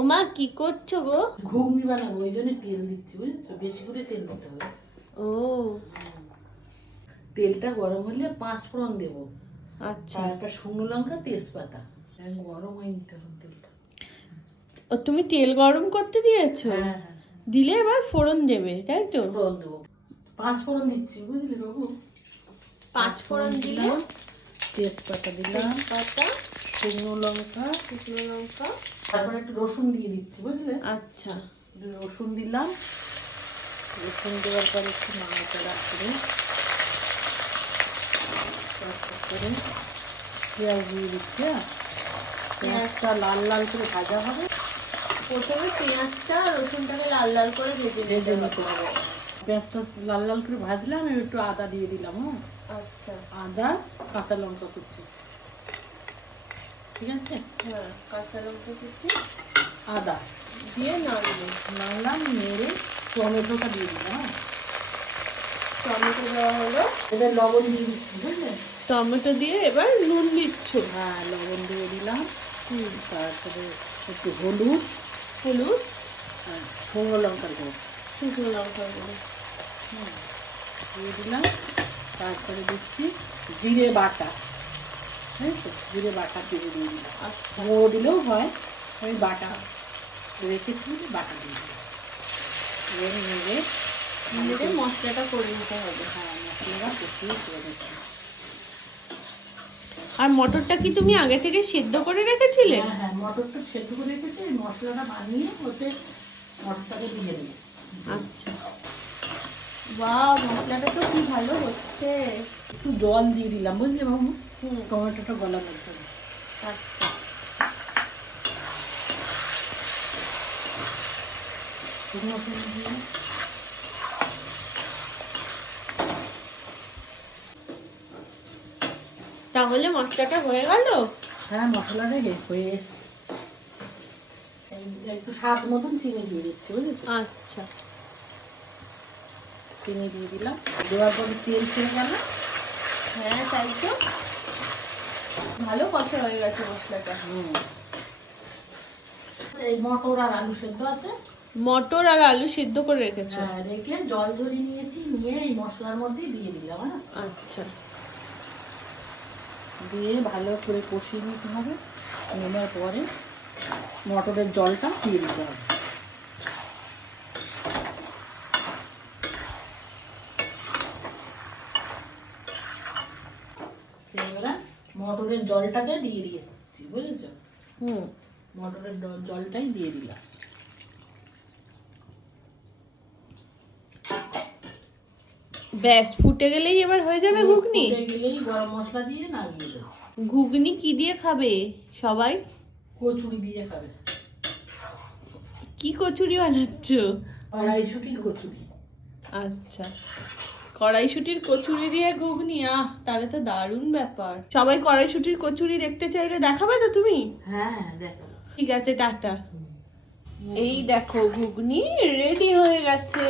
ওমা কি করছো গো? ঘুগনি বানাবো, ওই জন্য তেল দিচ্ছি, বুঝেছো? বেশি করে তেল দিতে হবে। ও তেলটা গরম হলে 5 ফোড়ন দেবো, আচ্ছা। তারপর শুকনো লঙ্কা, তেজপাতা। গরম হয়ে নিতে হবে তেলটা। ও তুমি তেল গরম করতে দিয়েছো? হ্যাঁ হ্যাঁ, দিলে এবার ফোড়ন দেবে, তাই তো? ফোড়ন দেবো, 5 ফোড়ন দিচ্ছি, বুঝলি বাবু? 5 ফোড়ন দিলে তেজপাতা দিলাম, তেজপাতা, শুকনো লঙ্কা, তারপর একটু রসুন দিয়ে দিচ্ছি, বুঝলে? আচ্ছা। একটু রসুন দিলাম, রসুন দেওয়ার পর একটু নাড়াচাড়া করে পেঁয়াজ দিয়ে দিচ্ছি। হ্যাঁ, পেঁয়াজটা লাল লাল করে ভাজা হবে। প্রথমে পেঁয়াজটা রসুনটাকে লাল লাল করে ভেজে ভেজে নিতে হবে। পেঁয়াজটা লাল লাল করে ভাজলাম, এবার একটু আদা দিয়ে দিলাম। হ্যাঁ, আচ্ছা। আদা, কাঁচা লঙ্কা কুচি, ঠিক আছে? হ্যাঁ, কাঁচা লঙ্কা কুচি, আদা দিয়ে নাড়লাম, নেড়ে টমেটোটা দিয়ে দিলাম। হ্যাঁ, টমেটো দেওয়া হলো। এবার লবণ দিয়ে দিচ্ছি, বুঝলে? টমেটো দিয়ে এবার নুন দিচ্ছ? হ্যাঁ, লবণ দিয়ে দিলাম। তারপরে একটু হলুদ, হলুদ, আর শুকনো লঙ্কার গুঁড়ো শুকনো লঙ্কা গুঁড়ো দিয়ে দিলাম। তারপরে দিচ্ছি জিরে বাটা, বুঝেছো? জিরে বাটা দিয়ে দিলাম। আচ্ছা। গুঁড়ো দিলেও হয়, আমি বাটা রেখেছি, বাটা দিয়ে দিলাম। এবার নেড়ে মশলাটা করে নিতে হবে। হ্যাঁ, মশলাটা কষিয়ে করে দিচ্ছি। আর মটরটা কি তুমি আগে থেকে সেদ্ধ করে রেখেছিলে? হ্যাঁ হ্যাঁ, মটরটা সেদ্ধ করে রেখেছি, এই মশলাটা বানিয়ে ওতে মটরটাকে দিয়ে দেবো। আচ্ছা। বাহ, মশলাটা তো কি ভালো হচ্ছে। একটু জল দিয়ে দিলাম, বুঝলি বাবু? টমেটোটা গলানোর জন্য। আচ্ছা। শুকনো শুকনো দিয়ে তাহলে মশলাটা হয়ে গেল? হ্যাঁ, মশলাটা হয়ে এসছে। একটু স্বাদ মতন চিনি দিয়ে দিচ্ছি, বুঝেছো? আচ্ছা। চিনি দিয়ে দিলাম, দেওয়ার পরে তেল ছেড়ে গেল। হ্যাঁ, তাই তো। ভালো কষা হয়ে গেছে মশলাটা। এই মটর আর আলু সেদ্ধ আছে, মটর আর আলু সিদ্ধ করে রেখেছো? হ্যাঁ, রেখে জল ঝরিয়ে নিয়েছি, নিয়ে এই মশলার মধ্যে দিয়ে দিলাম। হ্যাঁ, আচ্ছা। দিয়ে ভালো করে কষিয়ে নিতে হবে। নেওয়ার পরে মটরের জলটা দিয়ে দিতে হবে। এবারে মটরের জলটাকে দিয়ে দিয়েছি, বুঝেছো? মটরের জলটাই দিয়ে দিলাম। ব্যাস, ফুটে গেলেই এবার হয়ে যাবে ঘুগনি? ফুটে গেলেই গরম মশলা দিয়ে নামিয়ে দেবো। ঘুগনি কি দিয়ে খাবে সবাই? কচুরি দিয়ে খাবে। কি কচুরি বানাচ্ছ? কড়াইশুঁটির কচুরি। আচ্ছা, কড়াইশুঁটির কচুরি দিয়ে ঘুগনি, তাহলে তো দারুণ ব্যাপার। সবাই কড়াইশুঁটির কচুরি দেখতে চাইলে দেখাবে তো তুমি? হ্যাঁ, দেখো। ঠিক আছে, টাটা। এই দেখো ঘুগনি রেডি হয়ে গেছে।